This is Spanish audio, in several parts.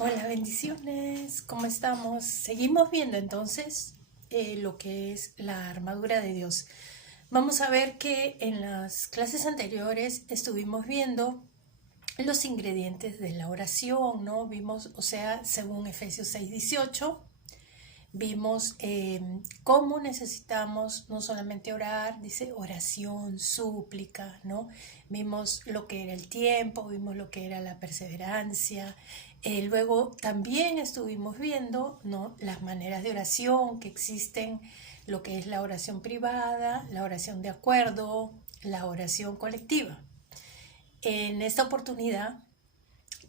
Hola, bendiciones. ¿Cómo estamos? Seguimos viendo entonces lo que es la armadura de Dios. Vamos a ver que en las clases anteriores estuvimos viendo los ingredientes de la oración, ¿no? Vimos, o sea, según Efesios 6:18, vimos cómo necesitamos no solamente orar, dice oración, súplica, ¿no? Vimos lo que era el tiempo, vimos lo que era la perseverancia. Luego también estuvimos viendo, ¿no?, las maneras de oración que existen, lo que es la oración privada, la oración de acuerdo, la oración colectiva. En esta oportunidad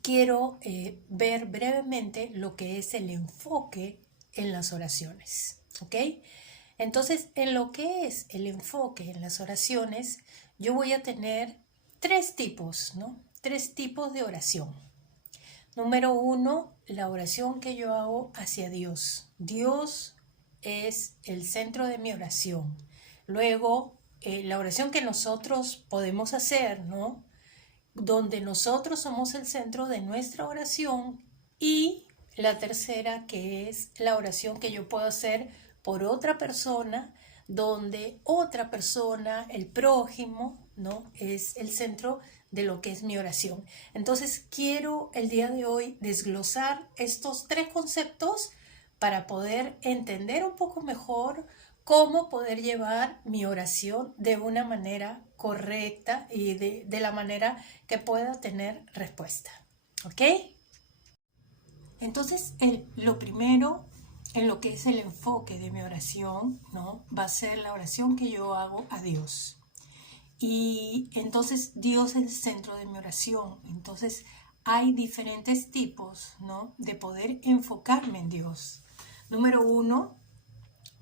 quiero ver brevemente lo que es el enfoque en las oraciones, ¿ok? Entonces, en lo que es el enfoque en las oraciones, yo voy a tener tres tipos, ¿no? Tres tipos de oración. Número uno, la oración que yo hago hacia Dios. Dios es el centro de mi oración. Luego, la oración que nosotros podemos hacer, ¿no?, donde nosotros somos el centro de nuestra oración, y la tercera, que es la oración que yo puedo hacer por otra persona, donde otra persona, el prójimo, ¿no?, es el centro de lo que es mi oración. Entonces quiero el día de hoy desglosar estos tres conceptos para poder entender un poco mejor cómo poder llevar mi oración de una manera correcta y de la manera que pueda tener respuesta. ¿Ok? Entonces, lo primero en lo que es el enfoque de mi oración, ¿no?, va a ser la oración que yo hago a Dios. Y entonces Dios es el centro de mi oración. Entonces hay diferentes tipos, ¿no?, de poder enfocarme en Dios. Número uno,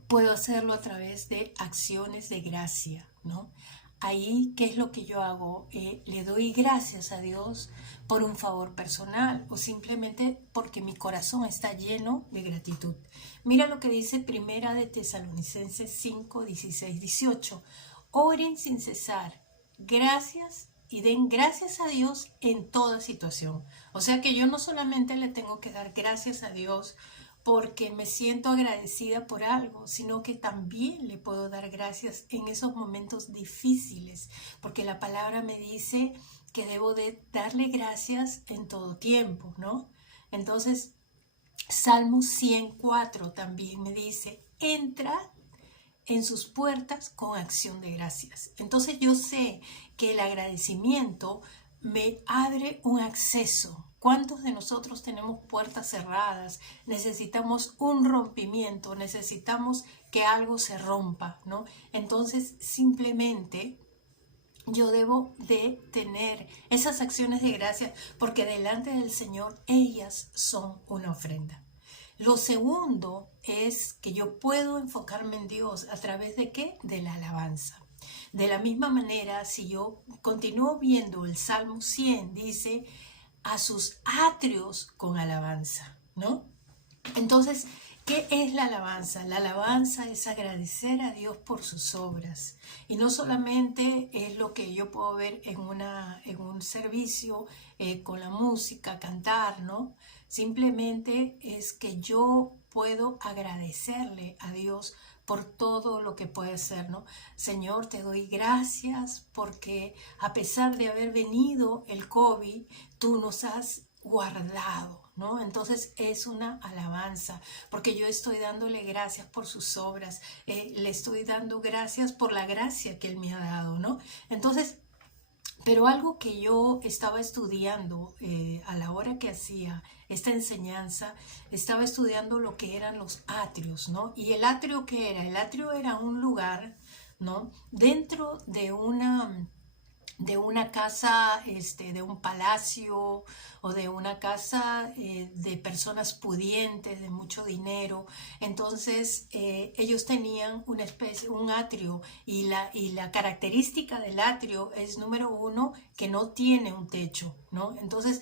puedo hacerlo a través de acciones de gracia, ¿no? Ahí, ¿qué es lo que yo hago? Le doy gracias a Dios por un favor personal o simplemente porque mi corazón está lleno de gratitud. Mira lo que dice Primera de Tesalonicenses 5, 16, 18. Oren sin cesar, gracias y den gracias a Dios en toda situación. O sea que yo no solamente le tengo que dar gracias a Dios porque me siento agradecida por algo, sino que también le puedo dar gracias en esos momentos difíciles, porque la palabra me dice que debo de darle gracias en todo tiempo, ¿no? Entonces, Salmo 104 también me dice, entra en sus puertas con acción de gracias. Entonces yo sé que el agradecimiento me abre un acceso. ¿Cuántos de nosotros tenemos puertas cerradas? Necesitamos un rompimiento, necesitamos que algo se rompa, ¿no? Entonces simplemente yo debo de tener esas acciones de gracia porque delante del Señor ellas son una ofrenda. Lo segundo es que yo puedo enfocarme en Dios a través de ¿qué? De la alabanza. De la misma manera, si yo continúo viendo el Salmo 100, dice a sus atrios con alabanza, ¿no? Entonces, ¿qué es la alabanza? La alabanza es agradecer a Dios por sus obras. Y no solamente es lo que yo puedo ver en un servicio con la música, cantar, ¿no? Simplemente es que yo puedo agradecerle a Dios por todo lo que puede ser, ¿no? Señor, te doy gracias porque a pesar de haber venido el COVID, tú nos has guardado, ¿no? Entonces es una alabanza, porque yo estoy dándole gracias por sus obras, le estoy dando gracias por la gracia que Él me ha dado, ¿no? Entonces, pero algo que yo estaba estudiando a la hora que hacía esta enseñanza, estaba estudiando lo que eran los atrios, ¿no? Y el atrio, ¿qué era? El atrio era un lugar, ¿no?, dentro de una casa, de un palacio o de una casa de personas pudientes, de mucho dinero. Entonces ellos tenían una especie, un atrio, y la característica del atrio es, número uno, que no tiene un techo, ¿no? Entonces,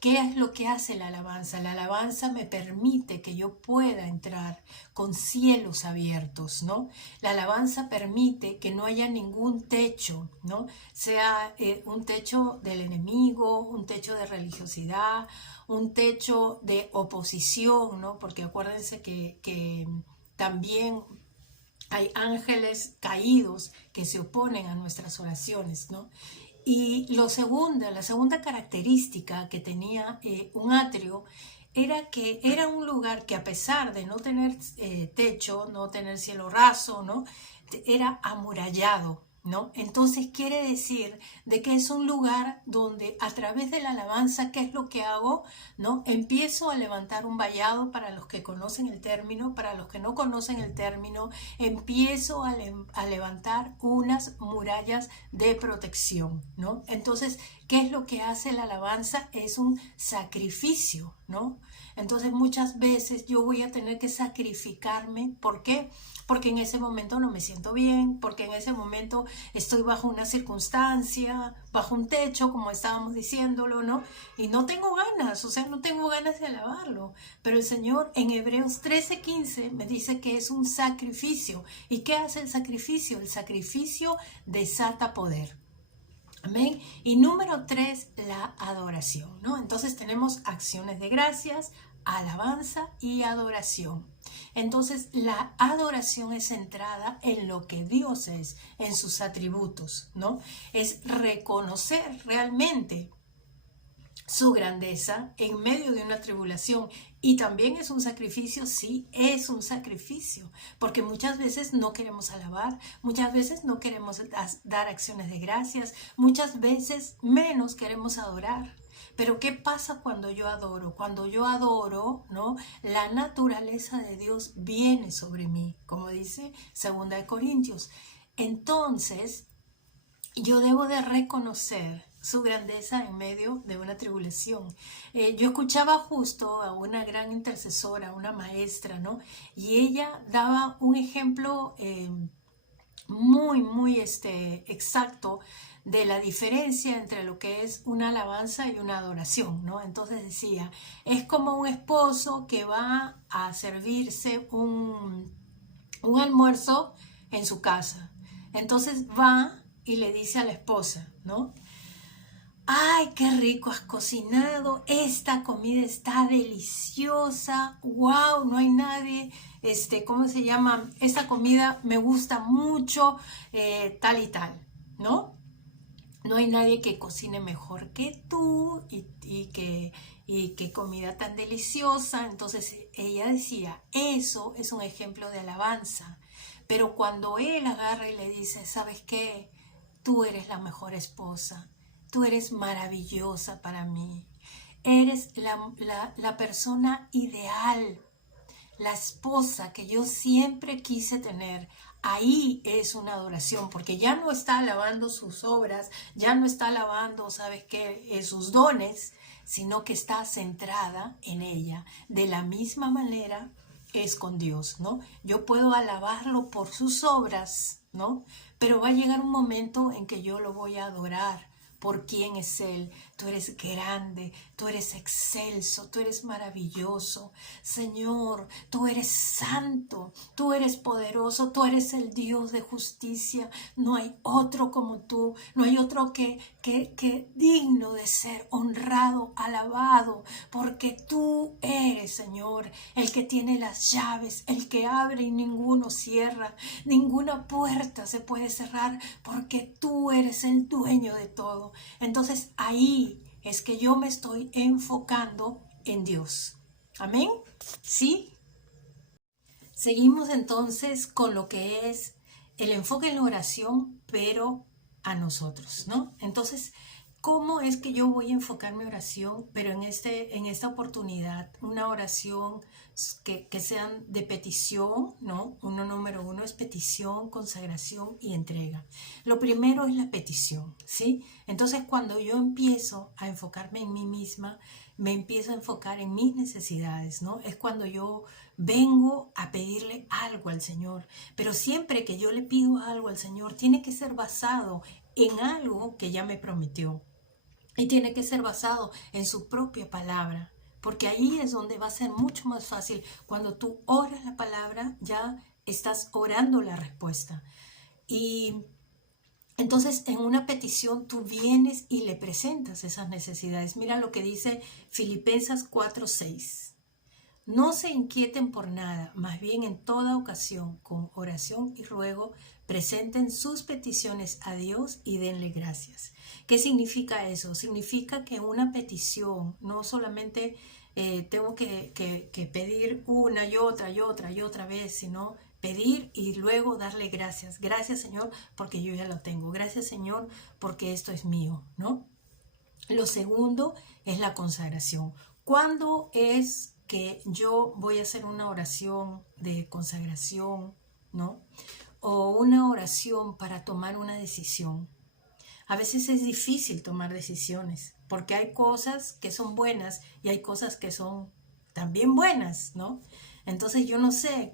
¿qué es lo que hace la alabanza? La alabanza me permite que yo pueda entrar con cielos abiertos, ¿no? La alabanza permite que no haya ningún techo, ¿no? Sea un techo del enemigo, un techo de religiosidad, un techo de oposición, ¿no? Porque acuérdense que también hay ángeles caídos que se oponen a nuestras oraciones, ¿no? Y la segunda característica que tenía un atrio era que era un lugar que, a pesar de no tener techo, no tener cielo raso, ¿no? Era amurallado, ¿no? Entonces quiere decir de que es un lugar donde, a través de la alabanza, ¿qué es lo que hago? ¿No? Empiezo a levantar un vallado. Para los que conocen el término, para los que no conocen el término, empiezo a levantar unas murallas de protección, ¿no? Entonces, ¿qué es lo que hace la alabanza? Es un sacrificio, ¿no? Entonces, muchas veces yo voy a tener que sacrificarme. ¿Por qué? Porque en ese momento no me siento bien, porque en ese momento estoy bajo una circunstancia, bajo un techo, como estábamos diciéndolo, ¿no? Y no tengo ganas, o sea, no tengo ganas de alabarlo. Pero el Señor en Hebreos 13:15 me dice que es un sacrificio. ¿Y qué hace el sacrificio? El sacrificio desata poder. Amén. Y número 3, la adoración, ¿no? Entonces tenemos acciones de gracias, alabanza y adoración. Entonces la adoración es centrada en lo que Dios es, en sus atributos, ¿no? Es reconocer realmente su grandeza en medio de una tribulación. Y también es un sacrificio, sí, es un sacrificio, porque muchas veces no queremos alabar, muchas veces no queremos dar acciones de gracias, muchas veces menos queremos adorar. Pero ¿qué pasa cuando yo adoro? Cuando yo adoro, ¿no? La naturaleza de Dios viene sobre mí, como dice 2 Corintios. Entonces, yo debo de reconocer su grandeza en medio de una tribulación. Yo escuchaba justo a una gran intercesora, una maestra, ¿no? Y ella daba un ejemplo muy exacto de la diferencia entre lo que es una alabanza y una adoración, ¿no? Entonces decía, es como un esposo que va a servirse un almuerzo en su casa. Entonces va y le dice a la esposa, ¿no? ¡Ay, qué rico has cocinado! Esta comida está deliciosa. ¡Wow! No hay nadie, ¿cómo se llama? Esta comida me gusta mucho, tal y tal, ¿no? No hay nadie que cocine mejor que tú y qué comida tan deliciosa. Entonces ella decía, eso es un ejemplo de alabanza. Pero cuando él agarra y le dice, ¿sabes qué? Tú eres la mejor esposa, tú eres maravillosa para mí, eres la persona ideal, la esposa que yo siempre quise tener. Ahí es una adoración, porque ya no está alabando sus obras, ya no está alabando, ¿sabes qué?, sus dones, sino que está centrada en ella. De la misma manera es con Dios, ¿no? Yo puedo alabarlo por sus obras, ¿no? Pero va a llegar un momento en que yo lo voy a adorar por quién es Él. Tú eres grande, tú eres excelso, tú eres maravilloso. Señor, tú eres santo, tú eres poderoso, tú eres el Dios de justicia. No hay otro como tú, no hay otro que digno de ser honrado, alabado, porque tú eres, Señor, el que tiene las llaves, el que abre y ninguno cierra. Ninguna puerta se puede cerrar porque tú eres el dueño de todo. Entonces ahí es que yo me estoy enfocando en Dios. Amén. ¿Sí? Seguimos entonces con lo que es el enfoque en la oración, pero a nosotros, ¿no? Entonces, ¿cómo es que yo voy a enfocar mi oración, pero en esta oportunidad, una oración que sean de petición, ¿no? Número uno es petición, consagración y entrega. Lo primero es la petición, ¿sí? Entonces, cuando yo empiezo a enfocarme en mí misma, me empiezo a enfocar en mis necesidades, ¿no? Es cuando yo vengo a pedirle algo al Señor, pero siempre que yo le pido algo al Señor, tiene que ser basado en algo que ya me prometió. Y tiene que ser basado en su propia palabra, porque ahí es donde va a ser mucho más fácil. Cuando tú oras la palabra, ya estás orando la respuesta. Y entonces en una petición tú vienes y le presentas esas necesidades. Mira lo que dice Filipenses 4:6. No se inquieten por nada, más bien en toda ocasión, con oración y ruego, presenten sus peticiones a Dios y denle gracias. ¿Qué significa eso? Significa que una petición no solamente tengo que pedir una y otra vez, sino pedir y luego darle gracias. Gracias, Señor, porque yo ya lo tengo. Gracias, Señor, porque esto es mío, ¿no? Lo segundo es la consagración. ¿Cuándo es que yo voy a hacer una oración de consagración, ¿no? O una oración para tomar una decisión? A veces es difícil tomar decisiones porque hay cosas que son buenas y hay cosas que son también buenas, ¿no? Entonces yo no sé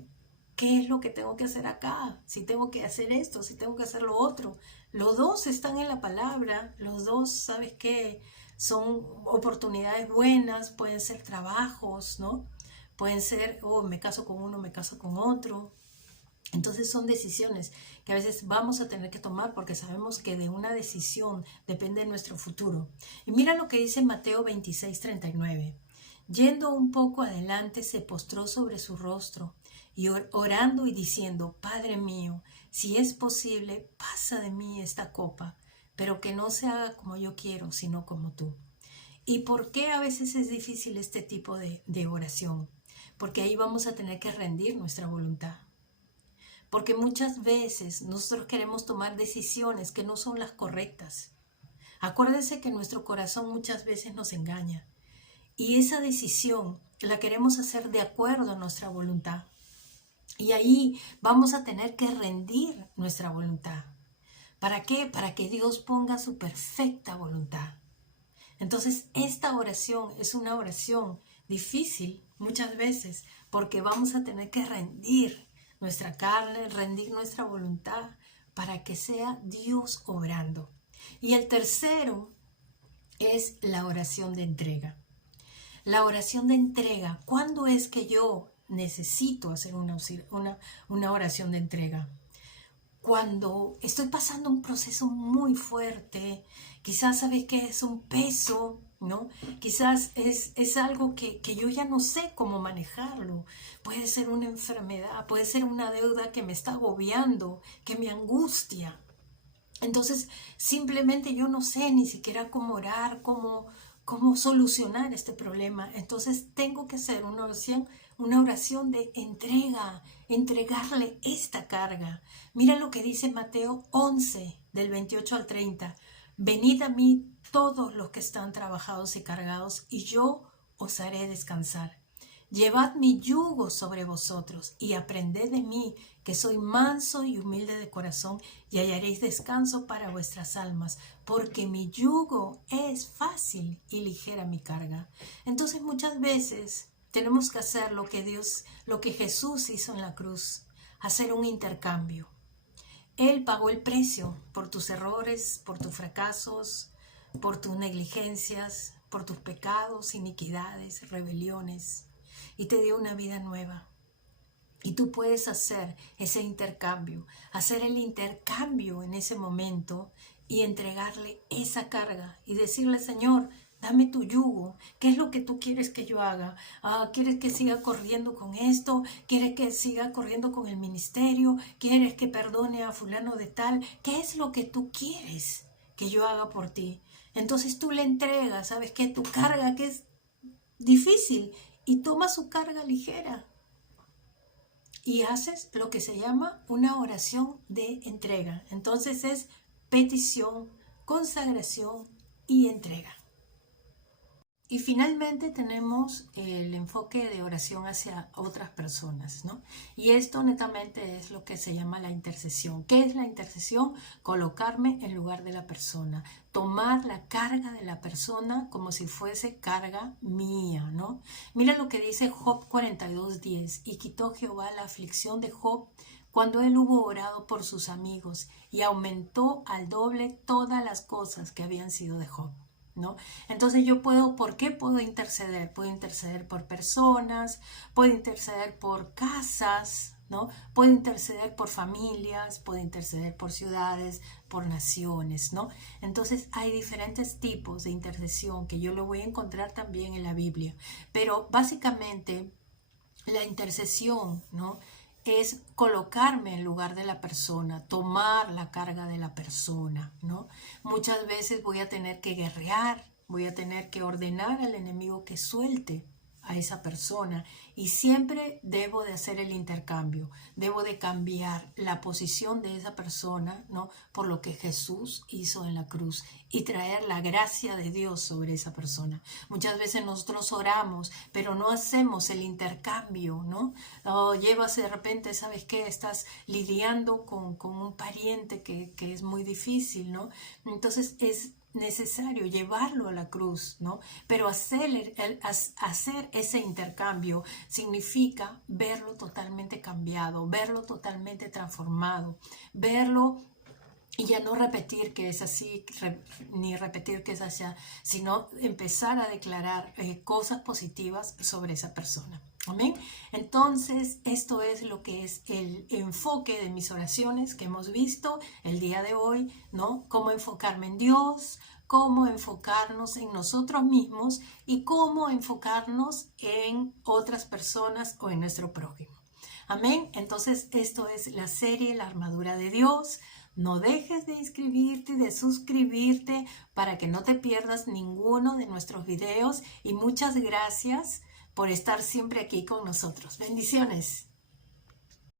qué es lo que tengo que hacer acá, si tengo que hacer esto, si tengo que hacer lo otro. Los dos están en la palabra, los dos, ¿sabes qué? Son oportunidades buenas, pueden ser trabajos, ¿no? Pueden ser, oh, me caso con uno, me caso con otro. Entonces son decisiones que a veces vamos a tener que tomar porque sabemos que de una decisión depende nuestro futuro. Y mira lo que dice Mateo 26:39. Yendo un poco adelante se postró sobre su rostro y orando y diciendo, Padre mío, si es posible, pasa de mí esta copa, pero que no se haga como yo quiero, sino como tú. ¿Y por qué a veces es difícil este tipo de oración? Porque ahí vamos a tener que rendir nuestra voluntad. Porque muchas veces nosotros queremos tomar decisiones que no son las correctas. Acuérdense que nuestro corazón muchas veces nos engaña. Y esa decisión la queremos hacer de acuerdo a nuestra voluntad. Y ahí vamos a tener que rendir nuestra voluntad. ¿Para qué? Para que Dios ponga su perfecta voluntad. Entonces, esta oración es una oración difícil muchas veces porque vamos a tener que rendir nuestra carne, rendir nuestra voluntad para que sea Dios obrando. Y el tercero es la oración de entrega. La oración de entrega, ¿cuándo es que yo necesito hacer una oración de entrega? Cuando estoy pasando un proceso muy fuerte, quizás sabes que es un peso, ¿no? Quizás es algo que yo ya no sé cómo manejarlo. Puede ser una enfermedad, puede ser una deuda que me está agobiando, que me angustia. Entonces, simplemente yo no sé ni siquiera cómo orar, cómo solucionar este problema. Entonces, tengo que hacer una oración de entrega, entregarle esta carga. Mira lo que dice Mateo 11, del 28 al 30. Venid a mí todos los que están trabajados y cargados, y yo os haré descansar. Llevad mi yugo sobre vosotros y aprended de mí, que soy manso y humilde de corazón, y hallaréis descanso para vuestras almas, porque mi yugo es fácil y ligera mi carga. Entonces muchas veces tenemos que hacer lo que Jesús hizo en la cruz, hacer un intercambio. Él pagó el precio por tus errores, por tus fracasos, por tus negligencias, por tus pecados, iniquidades, rebeliones, y te dio una vida nueva. Y tú puedes hacer ese intercambio, hacer el intercambio en ese momento y entregarle esa carga y decirle, Señor, dame tu yugo. ¿Qué es lo que tú quieres que yo haga? ¿Quieres que siga corriendo con esto? ¿Quieres que siga corriendo con el ministerio? ¿Quieres que perdone a fulano de tal? ¿Qué es lo que tú quieres que yo haga por ti? Entonces tú le entregas, ¿sabes qué? Tu carga que es difícil y toma su carga ligera. Y haces lo que se llama una oración de entrega. Entonces es petición, consagración y entrega. Y finalmente tenemos el enfoque de oración hacia otras personas, ¿no? Y esto netamente es lo que se llama la intercesión. ¿Qué es la intercesión? Colocarme en lugar de la persona, tomar la carga de la persona como si fuese carga mía, ¿no? Mira lo que dice Job 42:10. Y quitó Jehová la aflicción de Job cuando él hubo orado por sus amigos y aumentó al doble todas las cosas que habían sido de Job. ¿no? Entonces yo puedo, ¿por qué puedo interceder? Puedo interceder por personas, puedo interceder por casas, ¿no? Puedo interceder por familias, puedo interceder por ciudades, por naciones, ¿no? Entonces hay diferentes tipos de intercesión que yo lo voy a encontrar también en la Biblia, pero básicamente la intercesión, ¿no? Es colocarme en lugar de la persona, tomar la carga de la persona, ¿no? Muchas veces voy a tener que guerrear, voy a tener que ordenar al enemigo que suelte a esa persona y siempre debo de hacer el intercambio, debo de cambiar la posición de esa persona, ¿no? Por lo que Jesús hizo en la cruz y traer la gracia de Dios sobre esa persona. Muchas veces nosotros oramos, pero no hacemos el intercambio, ¿no? Llevas de repente, ¿sabes qué? Estás lidiando con un pariente que es muy difícil, ¿no? Entonces es necesario llevarlo a la cruz, ¿no? Pero hacer ese intercambio significa verlo totalmente cambiado, verlo totalmente transformado, verlo y ya no repetir que es así, ni repetir que es así, sino empezar a declarar cosas positivas sobre esa persona. Amén. Entonces, esto es lo que es el enfoque de mis oraciones que hemos visto el día de hoy, ¿no? Cómo enfocarme en Dios, cómo enfocarnos en nosotros mismos y cómo enfocarnos en otras personas o en nuestro prójimo. Amén. Entonces, esto es la serie La Armadura de Dios. No dejes de inscribirte y de suscribirte para que no te pierdas ninguno de nuestros videos y muchas gracias por estar siempre aquí con nosotros. Bendiciones.